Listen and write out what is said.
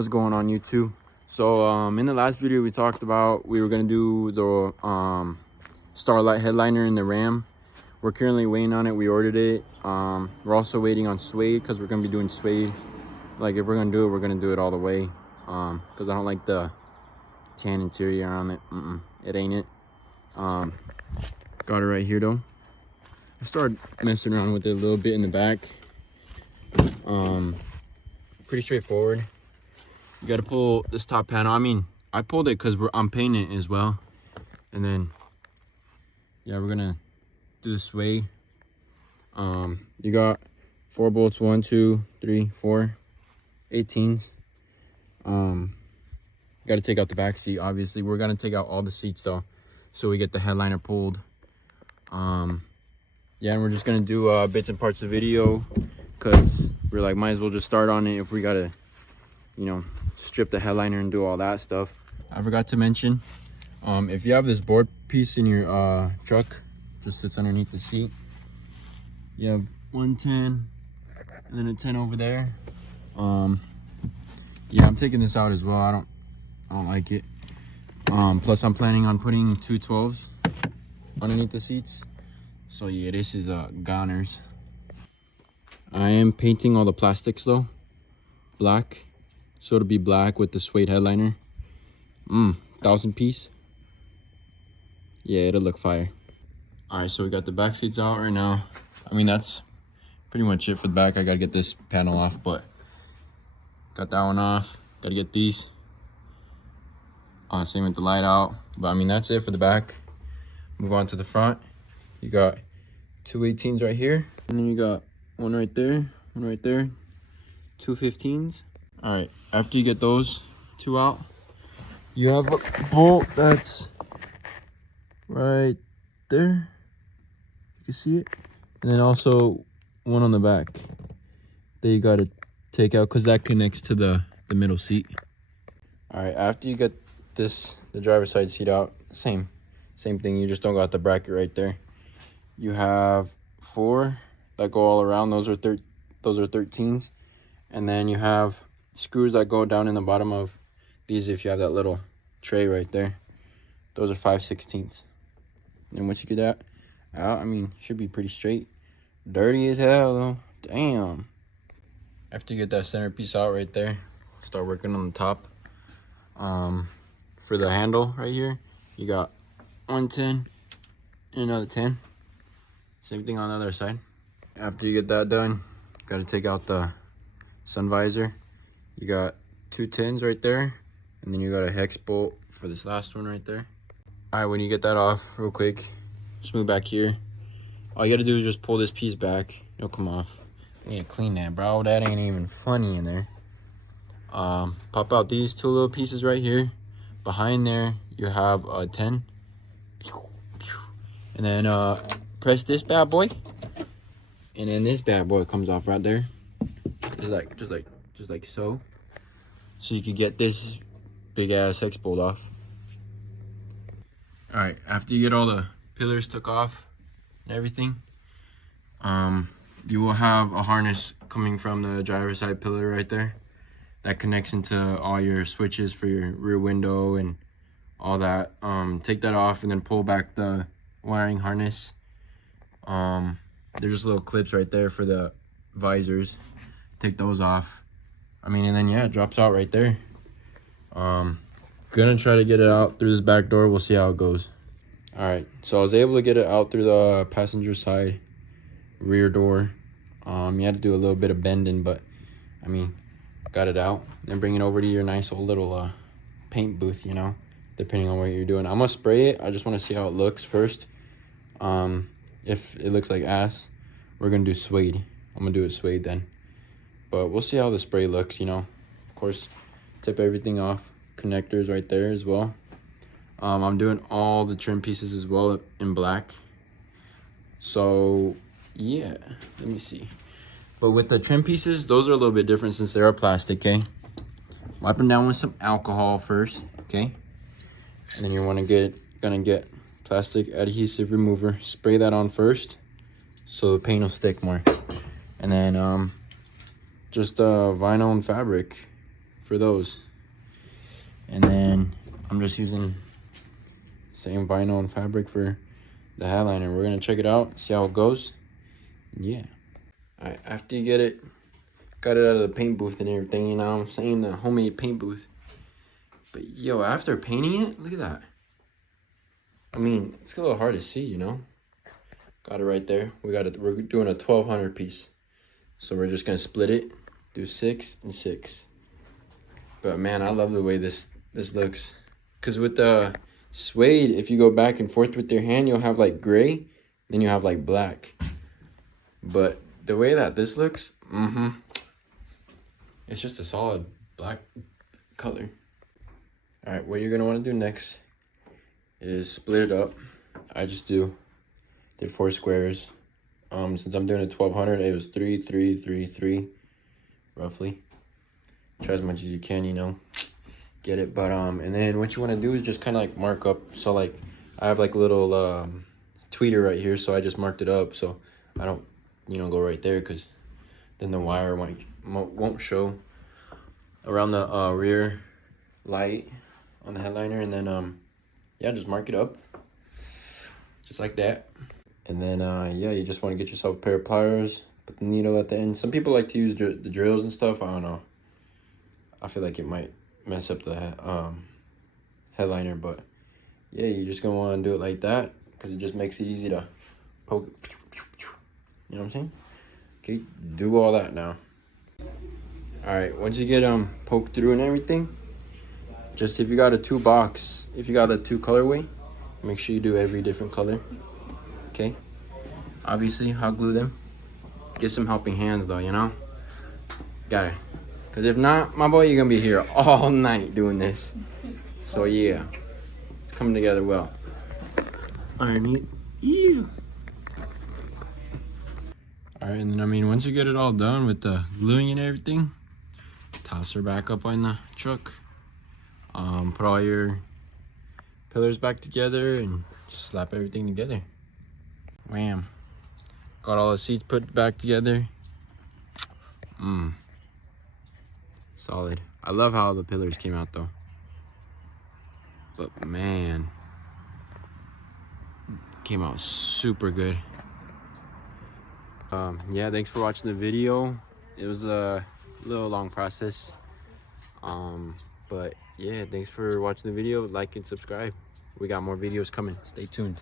What's going on, YouTube? So in the last video we talked about we were gonna do the starlight headliner in the Ram. We're currently waiting on it. We ordered it. We're also waiting on suede because we're gonna be doing suede. Like, if we're gonna do it, we're gonna do it all the way, because I don't like the tan interior on it. It ain't it. Got it right here though. I started messing around with it a little bit in the back. Pretty straightforward. You got to pull this top panel. I mean, I pulled it because I'm painting it as well. And then, yeah, we're gonna do the sway. You got 4 bolts, 1, 2, 3, 4, 18s. Got to take out the back seat. Obviously, we're gonna take out all the seats though, so we get the headliner pulled. Yeah, and we're just gonna do bits and parts of video because we're like, might as well just start on it if we gotta, you know, strip the headliner and do all that stuff. I forgot to mention, if you have this board piece in your truck, just sits underneath the seat. You have 110 and then a 10 over there. Yeah, I'm taking this out as well. I don't like it. Plus I'm planning on putting 2 12s underneath the seats. So yeah, this is goners. I am painting all the plastics though black, so it'll be black with the suede headliner. 1,000 piece. Yeah, it'll look fire. All right, so we got the back seats out right now. I mean, that's pretty much it for the back. I gotta get this panel off, but got that one off. Gotta get these. Same with the light out. But I mean, that's it for the back. Move on to the front. You got 2 18s right here, and then you got one right there, 2 15s. All right, after you get those 2 out, you have a bolt that's right there. You can see it. And then also one on the back that you got to take out because that connects to the middle seat. All right, after you get the driver's side seat out, same thing. You just don't got the bracket right there. You have 4 that go all around. Those are 13s, and then you have screws that go down in the bottom of these if you have that little tray right there. Those are 5/16. And once you get that out, I mean, should be pretty straight. Dirty as hell though. Damn. After you get that centerpiece out right there, start working on the top. For the handle right here, you got 110 and another 10. Same thing on the other side. After you get that done, got to take out the sun visor. You got 2 10s right there, and then you got a hex bolt for this last one right there. All right, when you get that off real quick, just move back here. All you got to do is just pull this piece back. It'll come off. We need to clean that, bro. That ain't even funny in there. Pop out these 2 little pieces right here. Behind there, you have a 10. And then press this bad boy, and then this bad boy comes off right there, just like so. So you can get this big ass hex bolt off. All right, after you get all the pillars took off and everything, you will have a harness coming from the driver's side pillar right there that connects into all your switches for your rear window and all that. Take that off and then pull back the wiring harness. There's just little clips right there for the visors. Take those off. I mean, and then yeah, it drops out right there. Gonna try to get it out through this back door. We'll see how it goes. All right, so I was able to get it out through the passenger side rear door. You had to do a little bit of bending, but I mean, got it out. Then bring it over to your nice old little paint booth, you know, depending on what you're doing. I'm gonna spray it. I just want to see how it looks first. If it looks like ass, we're gonna do suede. I'm gonna do it suede then, but we'll see how the spray looks, you know. Of course, tip everything off. Connectors right there as well. I'm doing all the trim pieces as well in black. So yeah, let me see. But with the trim pieces, those are a little bit different since they are plastic. Okay, wipe them down with some alcohol first. Okay, and then you're gonna get plastic adhesive remover. Spray that on first so the paint will stick more, and then just vinyl and fabric for those. And then I'm just using same vinyl and fabric for the headliner. We're gonna check it out, see how it goes. Yeah. All right, after you got it out of the paint booth and everything, you know what I'm saying, the homemade paint booth. But yo, after painting it, look at that. I mean, it's a little hard to see, you know. Got it right there. We're doing a 1200 piece. So we're just gonna split it, do 6 and 6. But man, I love the way this looks. Cause with the suede, if you go back and forth with your hand, you'll have like gray, then you have like black. But the way that this looks, it's just a solid black color. All right, what you're gonna want to do next is split it up. I just did 4 squares. Since I'm doing a 1200, it was 3, 3, 3, 3, roughly. Try as much as you can, you know, get it. But and then what you want to do is just kind of like mark up. So like I have like a little tweeter right here, so I just marked it up so I don't, you know, go right there, because then the wire won't show around the rear light on the headliner. And then yeah, just mark it up just like that. And then yeah, you just want to get yourself a pair of pliers, put the needle at the end. Some people like to use the drills and stuff. I don't know, I feel like it might mess up the headliner, but yeah, you're just gonna want to do it like that because it just makes it easy to poke it. You know what I'm saying? Okay, do all that now. All right, once you get poked through and everything, just if you got a 2 box, if you got a 2 colorway, make sure you do every different color. Okay, obviously hot glue them. Get some helping hands though, you know. Got it. Because if not, my boy, you're gonna be here all night doing this. So yeah, it's coming together well. Alright, yeah. Alright, and then I mean, once you get it all done with the gluing and everything, toss her back up on the truck. Put all your pillars back together and just slap everything together. Wham. Got all the seats put back together. Solid. I love how the pillars came out though. But man, came out super good. Yeah, thanks for watching the video. It was a little long process. But yeah, thanks for watching the video. Like and subscribe. We got more videos coming. Stay tuned.